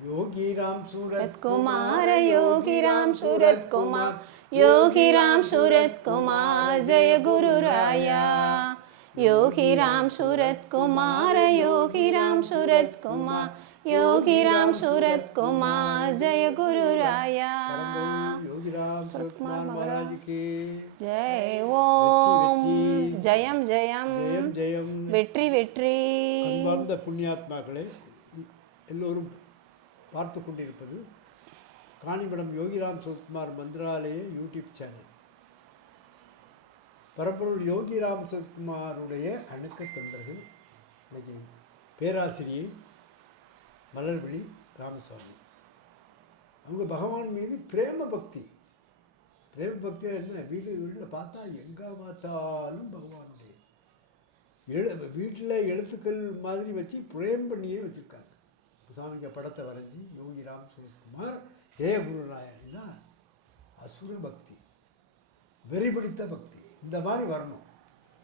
योगीराम सूरत कुमार योगीराम सूरत कुमार योगीराम सूरत कुमार जय गुरु राया योगीराम सूरत कुमार योगीराम सूरत कुमार योगीराम सूरत कुमार जय गुरु राया योगीराम सूरत कुमार महाराज के जय ओम வெற்றி. ஜெயம் ஜெயம் ஜெயம் ஜெயம் வெற்றி வெற்றி அன்பார்ந்த புண்ணியாத்மாக்களே எல்லோரும் பார்த்து கொண்டிருப்பது காணிபடம் யோகிராம் சுரத்குமார் மந்திராலய யூடியூப் சேனல். பரப்பொருள் யோகிராம் சுரத்குமாருடைய அணுக்க தொண்டர்கள் இன்னைக்கு பேராசிரியை மலர்விழி ராமசுவாமி. அவங்க பகவான் மீது பிரேம பக்தி. பிரேம பக்தியில் என்ன? வீடு வீட்டில் பார்த்தா எங்கே பார்த்தாலும் பகவானுடைய. எழு வீட்டில் எழுத்துக்கள் மாதிரி வச்சு பிரேம் பண்ணியே வச்சுருக்காங்க. சாமிங்க படத்தை வரைஞ்சி யோகிராம் சுரத்குமார் ஜெயகுருநாயகி தான் அசுர பக்தி வெறிபிடித்த பக்தி இந்த மாதிரி வரணும்.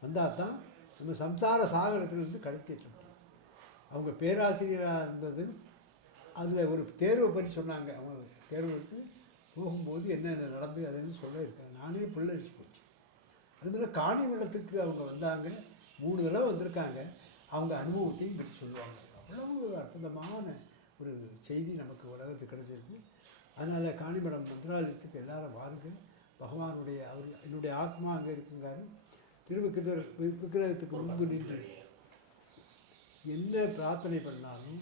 வந்தால் தான் நம்ம சம்சார சாகரத்திலிருந்து கடத்திட்டு முடியும். அவங்க பேராசிரியராக இருந்தது அதில் ஒரு தேர்வை பற்றி சொன்னாங்க. அவங்க தேர்வுக்கு போகும்போது என்னென்ன நடந்து அதுன்னு சொல்ல இருக்காங்க. நானே பிள்ளரிச்சு போச்சு. அதுமாதிரி காணிமடத்துக்கு அவங்க வந்தாங்க. மூணு தடவை வந்திருக்காங்க. அவங்க அனுபவத்தையும் பற்றி சொல்லுவாங்க. அவ்வளவு அற்புதமான ஒரு செய்தி நமக்கு உலகத்துக்கு கிடைச்சிருக்கு. அதனால் காணிமடம் மந்திராலயத்துக்கு எல்லாரும் வாருங்க. பகவானுடைய அவர் என்னுடைய ஆத்மா அங்கே இருக்குங்காரு. திருவிக்கிர விக்கிரகத்துக்கு முன்பு நின்று என்ன பிரார்த்தனை பண்ணாலும்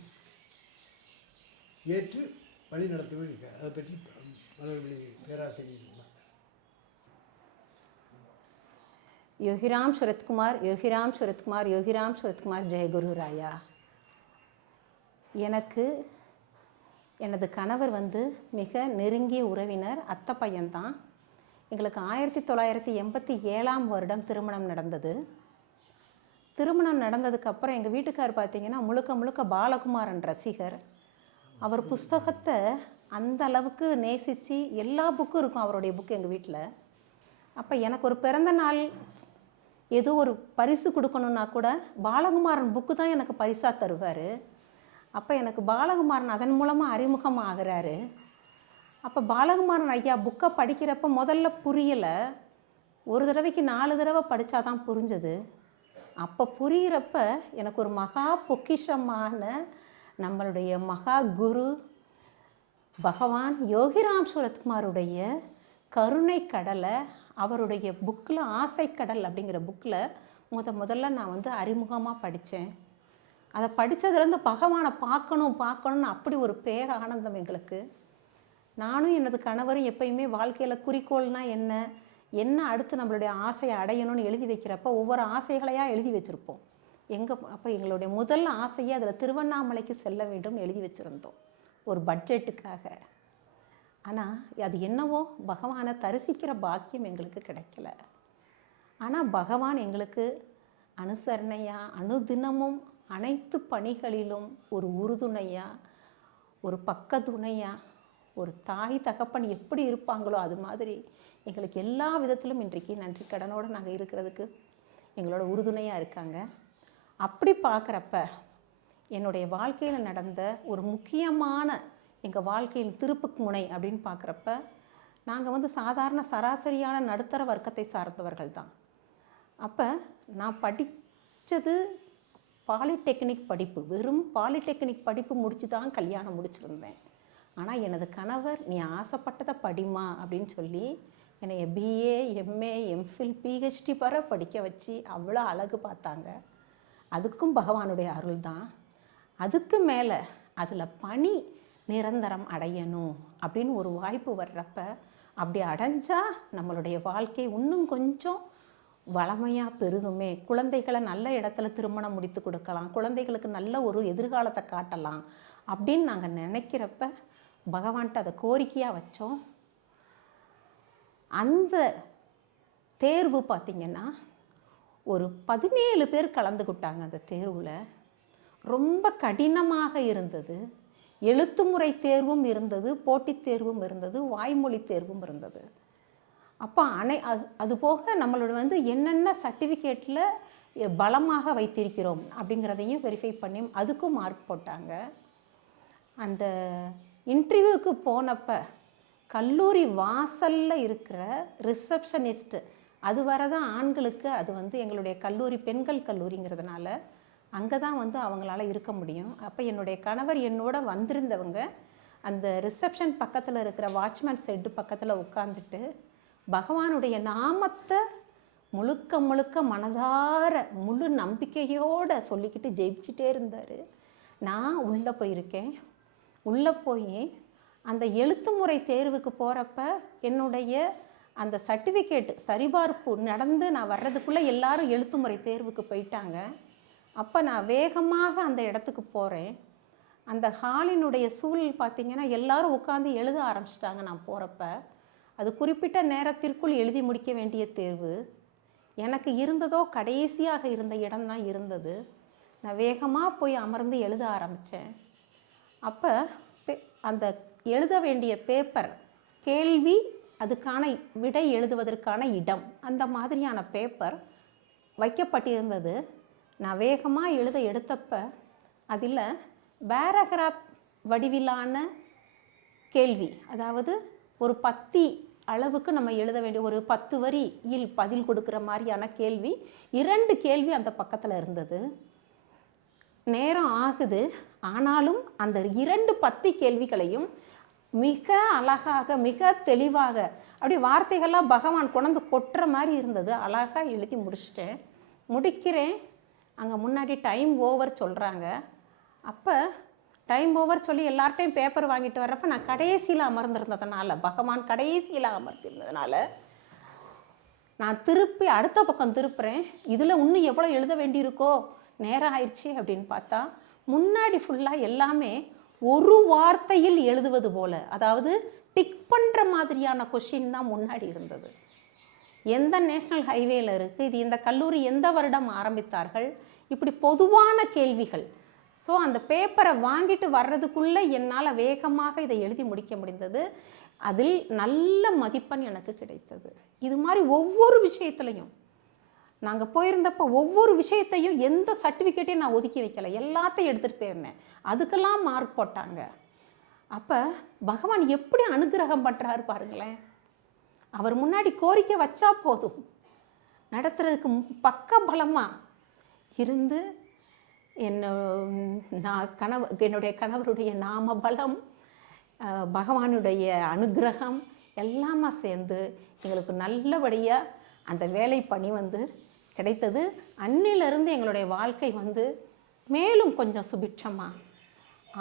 ஏற்று வழி நடத்தவே இருக்க அதை பற்றி மலர்விழி பேராசிரியர் யோகிராம் சுரத்குமார் யோகிராம் சுரத்குமார் யோகிராம் சுரத்குமார் ஜெயகுரு ராயா. எனக்கு எனது கணவர் வந்து மிக நெருங்கிய உறவினர் அத்தை பையன்தான். எங்களுக்கு ஆயிரத்தி தொள்ளாயிரத்தி எண்பத்தி ஏழாம் வருடம் திருமணம் நடந்தது. திருமணம் நடந்ததுக்கப்புறம் எங்கள் வீட்டுக்கார் பார்த்தீங்கன்னா முழுக்க முழுக்க பாலகுமாரன் ரசிகர். அவர் புஸ்தகத்தை அந்த அளவுக்கு நேசித்து எல்லா புக்கும் இருக்கும் அவருடைய புக்கு எங்கள் வீட்டில் அப்போ எனக்கு ஒரு பிறந்த நாள் ஏதோ ஒரு பரிசு கொடுக்கணுன்னா கூட பாலகுமாரன் புக்கு தான் எனக்கு பரிசாக தருவார். அப்போ எனக்கு பாலகுமாரன் அதன் மூலமாக அறிமுகம் ஆகிறாரு அப்போ பாலகுமாரன் ஐயா புக்கை படிக்கிறப்ப முதல்ல புரியலை. ஒரு தடவைக்கு நாலு தடவை படித்தா தான் புரிஞ்சது. அப்போ புரிகிறப்ப எனக்கு ஒரு மகா பொக்கிஷமான நம்மளுடைய மகா குரு பகவான் யோகிராம் சுரத்குமாருடைய கருணை கடலை அவருடைய புக்கில் ஆசைக்கடல் அப்படிங்கிற புக்கில் முத முதல்ல நான் வந்து அறிமுகமாக படித்தேன். அதை படித்ததுலேருந்து பகவானை பார்க்கணும் பார்க்கணும்னு அப்படி ஒரு பேர் ஆனந்தம் எங்களுக்கு. நானும் எனது கணவரும் எப்பயுமே வாழ்க்கையில் குறிக்கோள்னால் என்ன என்ன அடுத்து நம்மளுடைய ஆசையை அடையணும்னு எழுதி வைக்கிறப்ப ஒவ்வொரு ஆசைகளையாக எழுதி வச்சுருப்போம். எங்கே அப்போ எங்களுடைய முதல் ஆசையை அதில் திருவண்ணாமலைக்கு செல்ல வேண்டும் எழுதி வச்சுருந்தோம் ஒரு பட்ஜெட்டுக்காக. ஆனால் அது என்னவோ பகவானை தரிசிக்கிற பாக்கியம் எங்களுக்கு கிடைக்கல. ஆனால் பகவான் எங்களுக்கு அனுசரணையாக அனுதினமும் அனைத்து பணிகளிலும் ஒரு உறுதுணையாக ஒரு பக்கத்துணையாக ஒரு தாய் தகப்பன் எப்படி இருப்பாங்களோ அது மாதிரி எங்களுக்கு எல்லா விதத்திலும் இன்றைக்கு நன்றி கடனோடு நாங்கள் இருக்கிறதுக்கு எங்களோட உறுதுணையாக இருக்காங்க. அப்படி பார்க்குறப்ப என்னுடைய வாழ்க்கையில் நடந்த ஒரு முக்கியமான எங்கள் வாழ்க்கையின் திருப்புக்கு முனை அப்படின்னு பார்க்குறப்ப நாங்கள் வந்து சாதாரண சராசரியான நடுத்தர வர்க்கத்தை சார்ந்தவர்கள் தான் அப்போ நான் படித்தது பாலிடெக்னிக் படிப்பு வெறும் பாலிடெக்னிக் படிப்பு முடிச்சு தான் கல்யாணம் முடிச்சிருந்தேன். ஆனால் எனது கணவர் நீ ஆசைப்பட்டதை படிமா அப்படின்னு சொல்லி என்னை பிஏ எம்ஏ எம்ஃபில் பிஹெச்டி வர படிக்க வச்சு அவ்வளோ அழகு பார்த்தாங்க. அதுக்கும் பகவானுடைய அருள் தான் அதுக்கு மேலே அதில் பணி நிரந்தரம் அடையணும் அப்படின்னு ஒரு வாய்ப்பு வர்றப்ப அப்படி அடைஞ்சால் நம்மளுடைய வாழ்க்கை இன்னும் கொஞ்சம் வளமையாக பெருகுமே குழந்தைகளை நல்ல இடத்துல திருமணம் முடித்து கொடுக்கலாம் குழந்தைகளுக்கு நல்ல ஒரு எதிர்காலத்தை காட்டலாம் அப்படின்னு நாங்கள் நினைக்கிறப்ப பகவான்கிட்ட அதை கோரிக்கையாக வச்சோம். அந்த தேர்வு பார்த்திங்கன்னா ஒரு பதினேழு பேர் கலந்துக்கிட்டாங்க அந்த தேர்வில். ரொம்ப கடினமாக இருந்தது. எழுத்துமுறை தேர்வும் இருந்தது போட்டித் தேர்வும் இருந்தது வாய்மொழி தேர்வும் இருந்தது. அப்போ அனை அது அது போக நம்மளோட வந்து என்னென்ன சர்டிஃபிகேட்டில் பலமாக வைத்திருக்கிறோம் அப்படிங்கிறதையும் வெரிஃபை பண்ணி அதுக்கும் மார்க் போட்டாங்க. அந்த இன்டர்வியூவுக்கு போனப்ப கல்லூரி வாசலில் இருக்கிற ரிசப்ஷனிஸ்ட்டு அது வரதான் ஆண்களுக்கு அது வந்து எங்களுடைய கல்லூரி பெண்கள் கல்லூரிங்கிறதுனால அங்கே தான் வந்து அவங்களால இருக்க முடியும். அப்போ என்னுடைய கணவர் என்னோட வந்திருந்தவங்க அந்த ரிசப்ஷன் பக்கத்தில் இருக்கிற வாட்ச்மேன் செட்டு பக்கத்தில் உட்காந்துட்டு பகவானுடைய நாமத்தை முழுக்க முழுக்க மனதார முழு நம்பிக்கையோடு சொல்லிக்கிட்டு ஜெயிச்சிட்டே இருந்தார். நான் உள்ளே போயிருக்கேன். உள்ளே போய் அந்த எழுத்து முறை தேர்வுக்கு போகிறப்ப என்னுடைய அந்த சர்டிஃபிகேட் சரிபார்ப்பு நடந்து நான் வர்றதுக்குள்ளே எல்லாரும் எழுத்து முறை தேர்வுக்கு போயிட்டாங்க. அப்போ நான் வேகமாக அந்த இடத்துக்கு போகிறேன் அந்த ஹாலினுடைய சூழல் பார்த்தீங்கன்னா எல்லாரும் உட்காந்து எழுத ஆரம்பிச்சிட்டாங்க நான் போகிறப்ப அது குறிப்பிட்ட நேரத்திற்குள் எழுதி முடிக்க வேண்டிய தேர்வு. எனக்கு இருந்ததோ கடைசியாக இருந்த இடம்தான் இருந்தது. நான் வேகமாக போய் அமர்ந்து எழுத ஆரம்பித்தேன் அப்போ அந்த எழுத வேண்டிய பேப்பர் கேள்வி அதுக்கான விடை எழுதுவதற்கான இடம் அந்த மாதிரியான பேப்பர் வைக்கப்பட்டிருந்தது. நான் வேகமாக எழுத எடுத்தப்ப அதில் பேராகிராஃப் வடிவிலான கேள்வி அதாவது ஒரு பத்தி அளவுக்கு நம்ம எழுத வேண்டிய ஒரு பத்து வரியில் பதில் கொடுக்குற மாதிரியான கேள்வி இரண்டு கேள்வி அந்த பக்கத்தில் இருந்தது. நேரம் ஆகுது. ஆனாலும் அந்த இரண்டு பத்து கேள்விகளையும் மிக அழகாக மிக தெளிவாக அப்படி வார்த்தைகள்லாம் பகவான் கொண்டு கொட்டுற மாதிரி இருந்தது. அழகாக எழுதி முடிச்சிட்டேன். முடிக்கிறேன். அங்கே முன்னாடி டைம் ஓவர் சொல்கிறாங்க அப்போ டைம் ஓவர் சொல்லி எல்லார்ட்டையும் பேப்பர் வாங்கிட்டு வர்றப்ப நான் கடைசியில் அமர்ந்திருந்ததுனால பகவான் கடைசியில் அமர்ந்திருந்ததுனால நான் திருப்பி அடுத்த பக்கம் திருப்புறேன். இதில் இன்னும் எவ்வளோ எழுத வேண்டியிருக்கோ? நேரம் ஆயிடுச்சு அப்படின்னு பார்த்தா முன்னாடி ஃபுல்லாக எல்லாமே ஒரு வார்த்தையில் எழுதுவது போல அதாவது டிக் பண்ணுற மாதிரியான கொஷின் தான் முன்னாடி இருந்தது. எந்த நேஷ்னல் ஹைவேல இருக்குது இது இந்த கல்லூரி எந்த வருடம் ஆரம்பித்தார்கள்? இப்படி பொதுவான கேள்விகள் ஸோ அந்த பேப்பரை வாங்கிட்டு வர்றதுக்குள்ளே என்னால் வேகமாக இதை எழுதி முடிக்க முடிந்தது. அதில் நல்ல மதிப்பெண் எனக்கு கிடைத்தது. இது மாதிரி ஒவ்வொரு விஷயத்துலையும் நாங்கள் போயிருந்தப்போ ஒவ்வொரு விஷயத்தையும் எந்த சர்டிஃபிகேட்டையும் நான் ஒதுக்கி வைக்கல. எல்லாத்தையும் எடுத்துகிட்டு போயிருந்தேன். அதுக்கெல்லாம் மார்க் போட்டாங்க. அப்போ பகவான் எப்படி அனுகிரகம் பண்ணுறாரு பாருங்களேன். அவர் முன்னாடி கோரிக்கை வச்சா போதும். நடத்துறதுக்கு பக்க பலமாக இருந்து என்ன நான் கணவ என்னுடைய கணவருடைய நாம பலம் பகவானுடைய அனுக்கிரகம் எல்லாமே சேர்ந்து எங்களுக்கு நல்லபடியாக அந்த வேலை பணி வந்து கிடைத்தது. அன்னிலிருந்து எங்களுடைய வாழ்க்கை வந்து மேலும் கொஞ்சம் சுபிட்சமாக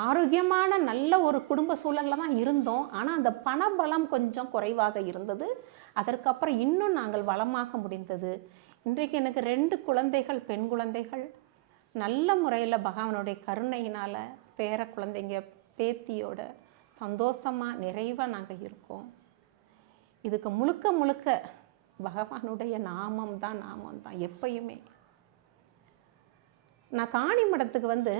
ஆரோக்கியமான நல்ல ஒரு குடும்ப சூழலில் தான் இருந்தோம். ஆனால் அந்த பணபலம் கொஞ்சம் குறைவாக இருந்தது. அதற்கப்புறம் இன்னும் நாங்கள் வளமாக முடிந்தது. இன்றைக்கு எனக்கு ரெண்டு குழந்தைகள் பெண் குழந்தைகள். நல்ல முறையில் பகவானுடைய கருணையினால் பேர குழந்தைங்க பேத்தியோட சந்தோஷமாக நிறைவாக நாங்கள் இருக்கோம். இதுக்கு முழுக்க முழுக்க பகவானுடைய நாமம் தான் நாமம் தான் எப்பயுமே. நான் காணி மடத்துக்கு வந்து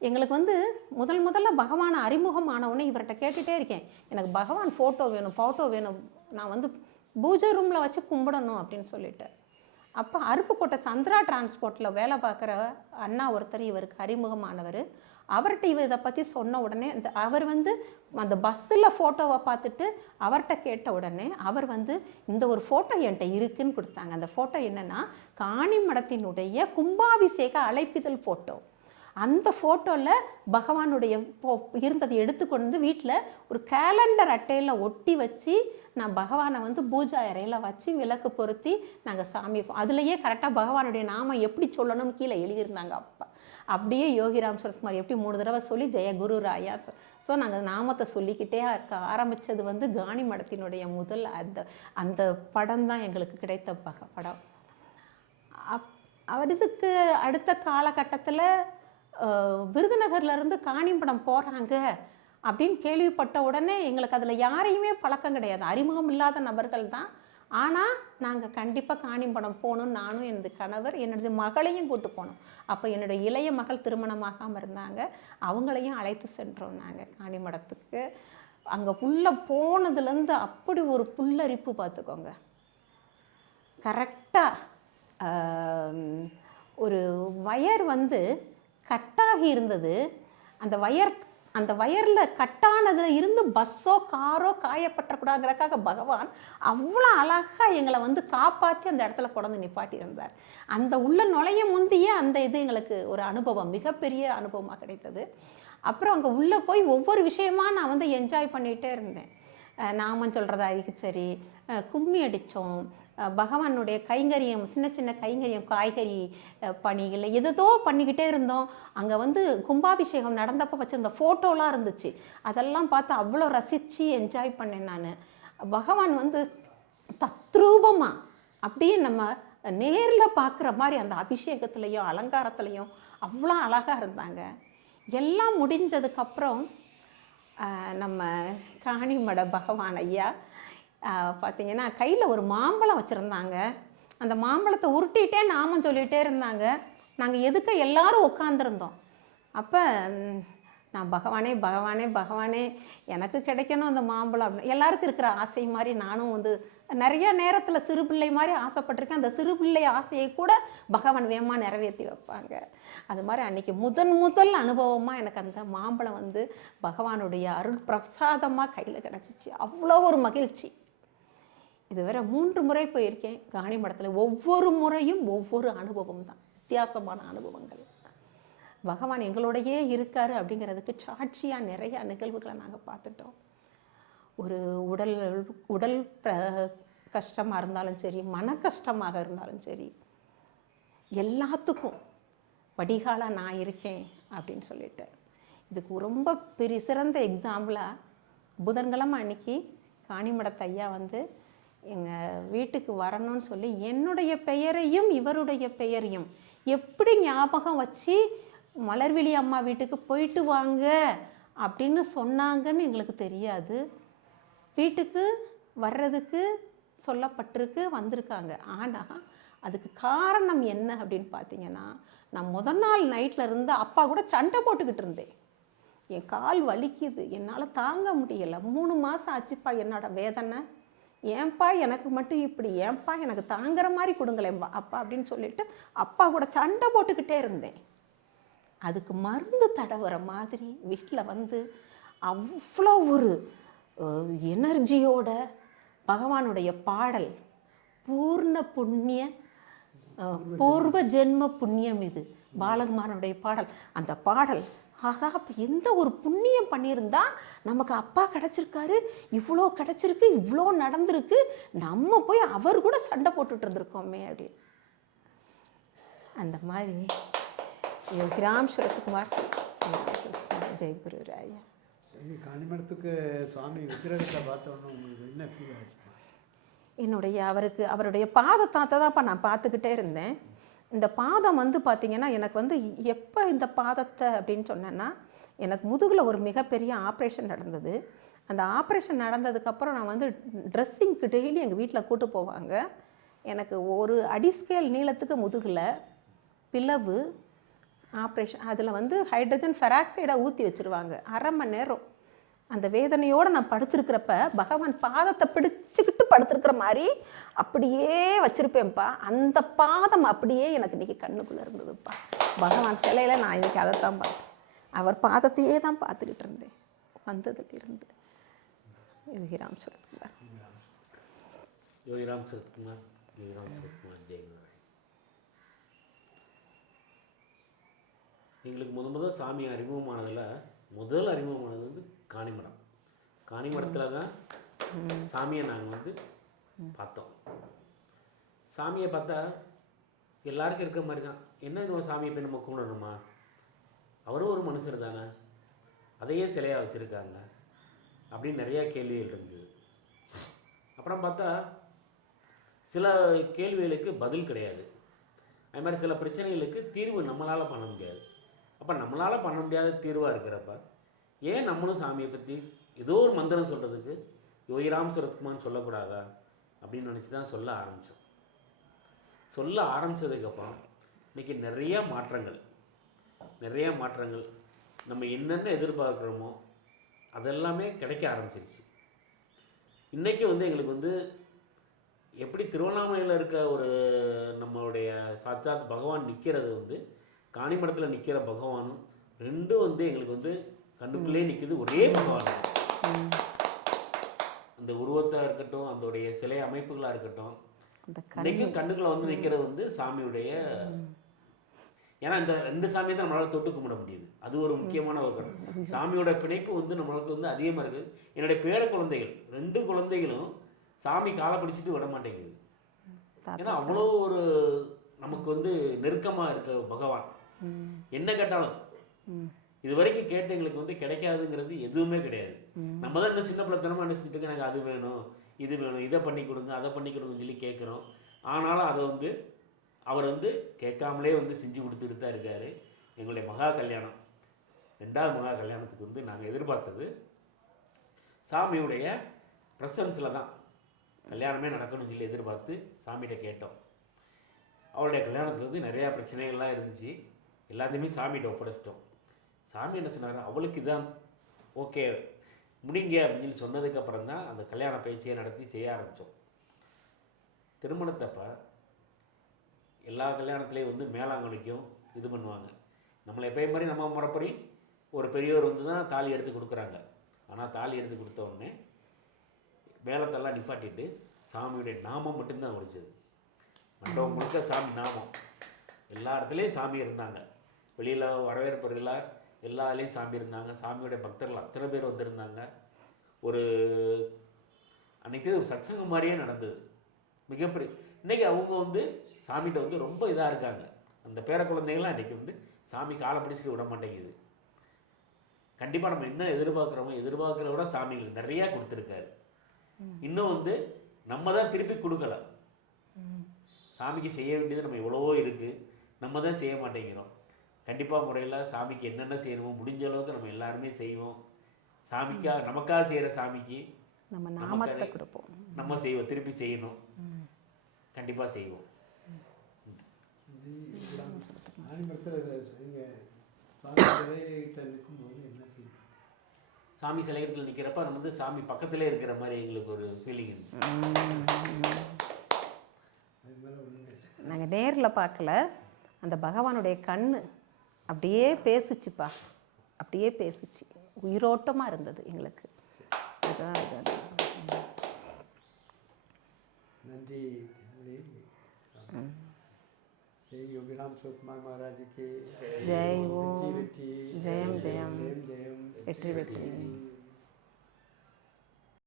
எங்களுக்கு வந்து முதல் முதல்ல பகவான் அறிமுகமானவுடனே இவர்கிட்ட கேட்டுகிட்டே இருக்கேன். எனக்கு பகவான் ஃபோட்டோ வேணும் ஃபோட்டோ வேணும். நான் வந்து பூஜை ரூமில் வச்சு கும்பிடணும் அப்படின்னு சொல்லிட்டு. அப்போ அருப்புக்கோட்டை சந்திரா டிரான்ஸ்போர்ட்டில் வேலை பார்க்குற அண்ணா ஒருத்தர் இவருக்கு அறிமுகமானவர். அவர்கிட்ட இவர் இதை பற்றி சொன்ன உடனே இந்த அவர் வந்து அந்த பஸ்ஸில் ஃபோட்டோவை பார்த்துட்டு அவர்கிட்ட கேட்ட உடனே அவர் வந்து இந்த ஒரு ஃபோட்டோ என்கிட்ட இருக்குன்னு கொடுத்தாங்க. அந்த ஃபோட்டோ என்னென்னா காணிமடத்தினுடைய கும்பாபிஷேக அழைப்பிதழ் ஃபோட்டோ அந்த ஃபோட்டோவில் பகவானுடைய இருந்ததை எடுத்துக்கொண்டு வந்து வீட்டில் ஒரு கேலண்டர் அட்டையில் ஒட்டி வச்சு நான் பகவானை வந்து பூஜா அறையில் வச்சு விளக்கு பொருத்தி நாங்கள் சாமி அதுலேயே கரெக்டாக பகவானுடைய நாமம் எப்படி சொல்லணும்னு கீழே எழுதியிருந்தாங்க அப்பா. அப்படியே யோகிராம் சரத்குமார் எப்படி மூணு தடவை சொல்லி ஜெய குரு ராயா ஸோ நாங்கள் நாமத்தை சொல்லிக்கிட்டே இருக்க ஆரம்பித்தது வந்து காணி மடத்தினுடைய முதல் அந்த அந்த படம் தான் எங்களுக்கு கிடைத்த படம். அப் அவர் இதுக்கு அடுத்த காலகட்டத்தில் விருதுநகர்லேருந்து காணிம்படம் போகிறாங்க அப்படின்னு கேள்விப்பட்ட உடனே எங்களுக்கு அதில் யாரையுமே பழக்கம் கிடையாது. அறிமுகம் இல்லாத நபர்கள் தான். ஆனால் நாங்கள் கண்டிப்பாக காணிம்படம் போகணும் நானும் எனது கணவர் என்னது மகளையும் கூட்டு போனோம். அப்போ என்னுடைய இளைய மகள் திருமணமாகாமல் இருந்தாங்க. அவங்களையும் அழைத்து சென்றோம் நாங்கள் காணிமடத்துக்கு. அங்கே உள்ளே போனதுலேருந்து அப்படி ஒரு புல்லரிப்பு பார்த்துக்கோங்க. கரெக்டாக ஒரு வயர் வந்து கட்டாகி இருந்தது. அந்த வயர் அந்த வயரில் கட்டானதில் இருந்து பஸ்ஸோ காரோ காயப்பட்டக்கூடாதுங்கிறக்காக பகவான் அவ்வளோ அழகாக எங்களை வந்து காப்பாற்றி அந்த இடத்துல கொண்டு நிப்பாட்டி இருந்தார். அந்த உள்ள நுழைய முந்தியே அந்த இது எங்களுக்கு ஒரு அனுபவம் மிகப்பெரிய அனுபவமாக கிடைத்தது. அப்புறம் அங்கே உள்ளே போய் ஒவ்வொரு விஷயமா நான் வந்து என்ஜாய் பண்ணிகிட்டே இருந்தேன். அஹ் நாமம் சொல்கிறதா சரி கும்மி அடித்தோம் பகவானுடைய கைங்கரியம் சின்ன சின்ன கைங்கரியம் காய்கறி பணிகள் எதோ பண்ணிக்கிட்டே இருந்தோம். அங்கே வந்து கும்பாபிஷேகம் நடந்தப்போ வச்சுருந்த ஃபோட்டோலாம் இருந்துச்சு. அதெல்லாம் பார்த்து அவ்வளோ ரசித்து என்ஜாய் பண்ணேன் நான். பகவான் வந்து தத்ரூபமாக அப்படியே நம்ம நேரில் பார்க்குற மாதிரி அந்த அபிஷேகத்துலேயும் அலங்காரத்துலேயும் அவ்வளோ அழகாக இருந்தாங்க. எல்லாம் முடிஞ்சதுக்கப்புறம் நம்ம காணிமட பகவான் ஐயா பார்த்தீங்கன்னா கையில் ஒரு மாம்பழம் வச்சுருந்தாங்க. அந்த மாம்பழத்தை உருட்டிகிட்டே நாமம் சொல்லிகிட்டே இருந்தாங்க. நாங்கள் எதுக்க எல்லாரும் உட்காந்துருந்தோம் அப்போ நான் பகவானே பகவானே பகவானே எனக்கு கிடைக்கணும் அந்த மாம்பழம் அப்படின்னு. எல்லாருக்கும் இருக்கிற ஆசை மாதிரி நானும் வந்து நிறைய நேரத்தில் சிறு பிள்ளை மாதிரி ஆசைப்பட்டிருக்கேன். அந்த சிறு பிள்ளை ஆசையை கூட பகவான் வேகமாக நிறைவேற்றி வைப்பாங்க. அது மாதிரி அன்னைக்கு முதன் முதல் அனுபவமாக எனக்கு அந்த மாம்பழம் வந்து பகவானுடைய அருள் பிரசாதமாக கையில் கிடச்சிச்சு. அவ்வளோ ஒரு மகிழ்ச்சி. இதுவரை மூன்று முறை போயிருக்கேன். காணி மடத்தில் ஒவ்வொரு முறையும் ஒவ்வொரு அனுபவம் தான். வித்தியாசமான அனுபவங்கள். பகவான் எங்களோடையே இருக்கார் அப்படிங்கிறதுக்கு சாட்சியாக நிறைய நிகழ்வுகளை நாங்கள் பார்த்துட்டோம். ஒரு உடல் உடல் பிர- கஷ்டமாக இருந்தாலும் சரி மன கஷ்டமாக இருந்தாலும் சரி எல்லாத்துக்கும் வடிகாலாக நான் இருக்கேன் அப்படின்னு சொல்லிட்டு. இதுக்கு ரொம்ப பெரிய சிறந்த எக்ஸாம்பிளாக புதன்கிழமை அன்னைக்கு காணிமடத்தை ஐயா வந்து எங்கள் வீட்டுக்கு வரணும்னு சொல்லி என்னுடைய பெயரையும் இவருடைய பெயரையும் எப்படி ஞாபகம் வச்சு மலர்விழி அம்மா வீட்டுக்கு போயிட்டு வாங்க அப்படின்னு சொன்னாங்கன்னு எங்களுக்கு தெரியாது. வீட்டுக்கு வர்றதுக்கு சொல்லப்பட்டிருக்கு வந்திருக்காங்க. ஆனால் அதுக்கு காரணம் என்ன அப்படின்னு பார்த்தீங்கன்னா நான் முதல் நாள் நைட்டில் இருந்து அப்பா கூட சண்டை போட்டுக்கிட்டு இருந்தேன். என் கால் வலிக்குது. என்னால் தாங்க முடியலை. மூணு மாதம் ஆச்சுப்பா என்னோட வேதனை. ஏன்பா எனக்கு மட்டும் இப்படி ஏன்பா எனக்கு தாங்குற மாதிரி கொடுங்களேன் பா- அப்பா அப்படின்னு சொல்லிட்டு அப்பா கூட சண்டை போட்டுக்கிட்டே இருந்தேன். அதுக்கு மருந்து தடவுற மாதிரி வீட்டில் வந்து அவ்வளோ ஒரு எனர்ஜியோட பகவானுடைய பாடல். பூர்ண புண்ணிய பூர்வ ஜென்ம புண்ணியம் இது. பாலகுமாரனுடைய பாடல். அந்த பாடல் ஆகா அப்போ எந்த ஒரு புண்ணியம் பண்ணியிருந்தா நமக்கு அப்பா கிடச்சிருக்காரு இவ்வளோ கிடச்சிருக்கு இவ்வளோ நடந்திருக்கு நம்ம போய் அவர் கூட சண்டை போட்டுட்டு இருந்திருக்கோமே அப்படின்னு. அந்த மாதிரி கிராம் சுரத்குமார் ஜெயகுரு ராயா. சரி காணிமடத்துக்கு சுவாமி விக்கிரகத்தை பார்த்தோன்னே உங்களுக்கு என்ன ஃபீல் ஆச்சுமா என்னுடைய அவருக்கு அவருடைய பாதத்தாத்தை தான்ப்பா நான் பார்த்துக்கிட்டே இருந்தேன். இந்த பாதம் வந்து பார்த்திங்கன்னா எனக்கு வந்து எப்போ இந்த பாதத்தை அப்படின்னு சொன்னேன்னா எனக்கு முதுகில் ஒரு மிகப்பெரிய ஆப்ரேஷன் நடந்தது. அந்த ஆப்ரேஷன் நடந்ததுக்கப்புறம் நான் வந்து ட்ரெஸ்ஸிங்க்கு டெய்லி எங்கள் வீட்டில் கூட்டு போவாங்க. எனக்கு ஒரு அடி ஸ்கேல் நீளத்துக்கு முதுகில் பிளவு ஆப்ரேஷன் அதில் வந்து ஹைட்ரஜன் ஃபெராக்சைடை ஊற்றி வச்சுருவாங்க. அரை மணி நேரம். அந்த வேதனையோடு நான் படுத்திருக்கிறப்ப பகவான் பாதத்தை பிடிச்சிக்கிட்டு படுத்திருக்கிற மாதிரி அப்படியே வச்சுருப்பேன்ப்பா. அந்த பாதம் அப்படியே எனக்கு இன்றைக்கி கண்ணுக்குள்ளே இருந்ததுப்பா. பகவான் சிலையில் நான் இன்றைக்கி அதைத்தான் பார்த்தேன். அவர் பாதத்தையே தான் பார்த்துக்கிட்டு இருந்தேன். வந்ததுலேருந்து. யோகிராம் சரத்குமார் யோகிராம் சரத்குமார் யோகிராம் சரத்குமார் ஜெயகுரு எங்களுக்கு முத முதல் சாமி அறிமுகமானதில் முதல் அறிமுகமானது வந்து காணிமடம். காணிமடத்தில் தான் சாமியை நாங்கள் வந்து பார்த்தோம். சாமியை பார்த்தா எல்லாருக்கும் இருக்கிற மாதிரி தான். என்ன இந்த சாமியை போய் நம்ம கும்பிடணுமா? அவரும் ஒரு மனுஷர் தானே. அதையே சிலையாக வச்சுருக்காங்க. அப்படின்னு நிறையா கேள்விகள் இருந்தது. அப்புறம் பார்த்தா சில கேள்விகளுக்கு பதில் கிடையாது. அது மாதிரி சில பிரச்சனைகளுக்கு தீர்வு நம்மளால் பண்ண முடியாது. அப்போ நம்மளால் பண்ண முடியாத தீர்வாக இருக்கிறப்ப ஏன் நம்மளும் சாமியை பற்றி ஏதோ ஒரு மந்திரம் சொல்கிறதுக்கு யோகிராம் சரத்குமார்னு சொல்லக்கூடாதா அப்படின்னு நினச்சி தான் சொல்ல ஆரம்பித்தோம் சொல்ல ஆரம்பித்ததுக்கப்புறம் இன்றைக்கி நிறைய மாற்றங்கள் நிறைய மாற்றங்கள். நம்ம என்னென்ன எதிர்பார்க்குறோமோ அதெல்லாமே கிடைக்க ஆரம்பிச்சிருச்சு. இன்றைக்கி வந்து எங்களுக்கு வந்து எப்படி திருவண்ணாமலையில் இருக்க ஒரு நம்மளுடைய சாட்சாத் பகவான் நிற்கிறது வந்து காணிமடத்தில் நிற்கிற பகவானும் ரெண்டும் வந்து எங்களுக்கு வந்து கண்ணுக்குள்ளே நிற்குது ஒரே பகவான் அந்த உருவத்தாக இருக்கட்டும் அதோடைய சிலை அமைப்புகளாக இருக்கட்டும் இன்னைக்கும் கண்ணுக்குள்ள வந்து நிற்கிறது வந்து சாமியுடைய ஏன்னா இந்த ரெண்டு சாமியை தான் நம்மளால தொட்டு கும்பிட முடியுது. அது ஒரு முக்கியமான ஒரு கணம் சாமியோட பிணைப்பு வந்து நம்மளுக்கு வந்து அதிகமாக இருக்குது என்னுடைய பேர குழந்தைகள் ரெண்டு குழந்தைகளும் சாமி காலை பிடிச்சிட்டு விட மாட்டேங்குது. ஏன்னா அவ்வளோ ஒரு நமக்கு வந்து நெருக்கமாக இருக்க பகவான். என்ன கேட்டாலும் இது வரைக்கும் கேட்டு எங்களுக்கு வந்து கிடைக்காதுங்கிறது எதுவுமே கிடையாது. நம்ம தான் இன்னும் சின்ன பிள்ளைத்தனமா என்ன செஞ்சுட்டு எனக்கு அது வேணும் இது வேணும் இதை பண்ணி கொடுங்க அதை பண்ணி கொடுங்கன்னு சொல்லி கேட்குறோம் ஆனாலும் அதை வந்து அவர் வந்து கேட்காமலே வந்து செஞ்சு கொடுத்துட்டு தான் இருக்காரு. எங்களுடைய மகா கல்யாணம் ரெண்டாவது மகா கல்யாணத்துக்கு வந்து நாங்கள் எதிர்பார்த்தது சாமியுடைய ப்ரெசன்ஸில் தான். கல்யாணமே நடக்கணும்னு சொல்லி எதிர்பார்த்து சாமிகிட்ட கேட்டோம். அவருடைய கல்யாணத்தில் வந்து நிறையா பிரச்சனைகள்லாம் இருந்துச்சு. எல்லாத்தையுமே சாமிகிட்ட ஒப்படைச்சிட்டோம். சாமி என்ன சொன்னார் அவளுக்கு இதான் ஓகே முடிங்க அப்படின்னு சொன்னதுக்கப்புறம் தான் அந்த கல்யாண பயிற்சியை நடத்தி செய்ய ஆரம்பித்தோம் திருமணத்தப்போ எல்லா கல்யாணத்துலேயும் வந்து மேளாங்கணிக்கும் இது பண்ணுவாங்க. நம்மளை எப்பயும் மாதிரி நம்ம முறைப்படி ஒரு பெரியவர் வந்து தான் தாலி எடுத்து கொடுக்குறாங்க. ஆனால் தாலி எடுத்து கொடுத்த உடனே மேளத்தெல்லாம் நிப்பாட்டிட்டு சாமியுடைய நாமம் மட்டும்தான் ஒழிச்சது. மண்டபம் முழுக்க சாமி நாமம். எல்லா இடத்துலையும் சாமி இருந்தாங்க. வெளியில் வரவேற்புகளில் எல்லா இதுலேயும் சாமி இருந்தாங்க. சாமியோடைய பக்தர்கள் அத்தனை பேர் வந்திருந்தாங்க. ஒரு அன்னைக்கு ஒரு சத்சங்கம் மாதிரியே நடந்தது. மிகப்பெரிய இன்னைக்கு அவங்க வந்து சாமிகிட்ட வந்து ரொம்ப இதாக இருக்காங்க. அந்த பேர குழந்தைகள்லாம் இன்னைக்கு வந்து சாமி காலை பிடிச்சிட்டு விட மாட்டேங்குது. கண்டிப்பாக நம்ம என்ன எதிர்பார்க்குறோமோ எதிர்பார்க்குறத விட சாமிகள் நிறையா கொடுத்துருக்காரு. இன்னும் வந்து நம்ம தான் திருப்பி கொடுக்கல. சாமிக்கு செய்ய வேண்டியது நம்ம எவ்வளவோ இருக்குது நம்ம தான் செய்ய மாட்டேங்கிறோம். கண்டிப்பாக முறையில் சாமிக்கு என்னென்ன செய்யணுமோ முடிஞ்ச அளவுக்கு நம்ம எல்லாருமே செய்வோம். சாமிக்காக நமக்காக செய்கிற சாமிக்கு நம்ம நாமத்தை கொடுப்போம். நம்ம செய்வோம் திருப்பி செய்யணும். கண்டிப்பாக செய்வோம். சாமி சிலையத்தில் நிற்கிறப்ப நம்ம வந்து சாமி பக்கத்திலே இருக்கிற மாதிரி எங்களுக்கு ஒரு ஃபீலிங் இல்லை. நாங்கள் நேரில் பார்க்கல. அந்த பகவானுடைய கண் அப்படியே பேசுச்சுப்பா. அப்படியே பேசுச்சு. உயிரோட்டமாக இருந்தது எங்களுக்கு. அதுதான் நன்றி ஓம். வெற்றி வெற்றி. ஜெயம். ஜெயம் ஜெயம். வெற்றி வெற்றி.